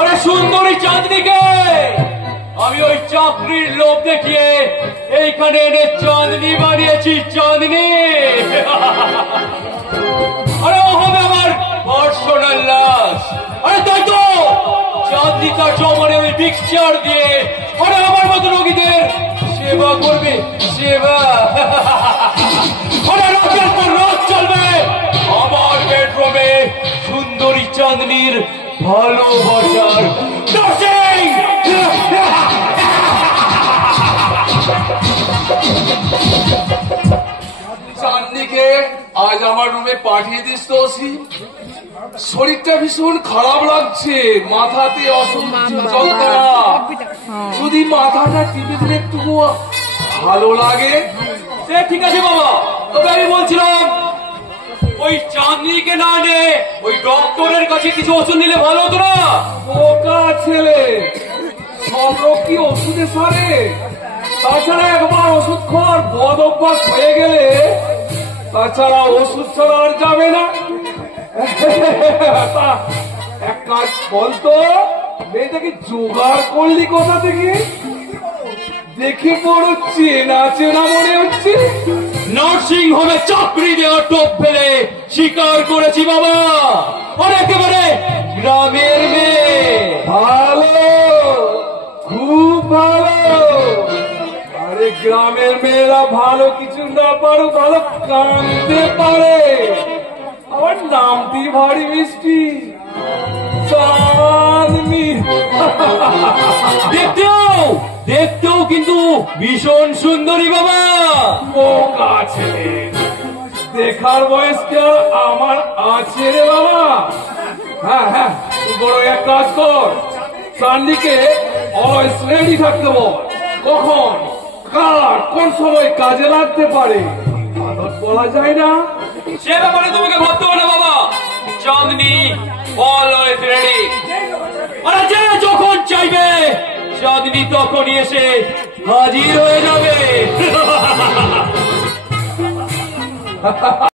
अरे सुंदरी चांदनी के আমি ওই চাকরির লোভ দেখিয়ে এইখানে এনে চাঁদনি বানিয়েছি চাঁদনি। আরে ও হবে আমার পার্সোনাল লাশ। আরে তাই তো চাঁদনি তার জমানে ওই পিকচার দিয়ে আরে আমার মতো রোগীদের সেবা করবে সেবা। আরে রাতের পর রাত চলবে আমার বেডরুমে সুন্দরী চাঁদনির ভালোবাসার নার্সিং। চাঁদনিকে আজ আমার রুমে পাঠিয়ে দিস তো। শরীরটা ভীষণ খারাপ লাগছে, মাথাতে অসহ্য যন্ত্রণা। যদি মাথাটা টিপে দিলে একটু ভালো লাগে। সে ঠিক আছে বাবা, তবে আমি বলছিলাম ওই চাঁদনিকে না নে ওই ডক্টরের কাছে কিছু ওষুধ নিলে ভালো হতো না? বোকা ছেলে, সব রোগ কি ওষুধে সারে? তাছাড়া একবার ওষুধ খাওয়ার বদ অভ্যাস হয়ে গেলে তাছাড়া ওষুধ ছাড়া আর যাবে না। এক কাজ বলতো, মেয়েটাকে জোগাড় করলি কোথা থেকে? দেখে বড় চেনা চেনা মনে হচ্ছে। নার্সিং হোমে চাকরি দেওয়ার টোপ ফেলে স্বীকার করেছি বাবা। আর একেবারে গ্রামের মেয়ে। ভালো, খুব ভালো। আরে গ্রামের মেয়েরা ভালো কিছু না পারো, ভালো কাঁদতে পারে। আমার নামটি ভারী মিষ্টি, চাঁদনি। দেখতেও কিন্তু ভীষণ সুন্দরী বাবা। বোকা ছেলে, দেখার বয়সটা আমার আছে রে বাবা। হ্যাঁ হ্যাঁ, তুই বড় এক কাজ কর, চাঁদনিকে অলওয়েজ রেডি থাকতে বল। কখন কার কোন সময় কাজে লাগতে পারে আদত বলা যায় না। সে ব্যাপারে তোমাকে ভাবতে হবে না বাবা। চাঁদনি অলওয়েজ রেডি। আরে যে যখন চাইবে চাঁদনি তখনই এসে হাজির হয়ে যাবে।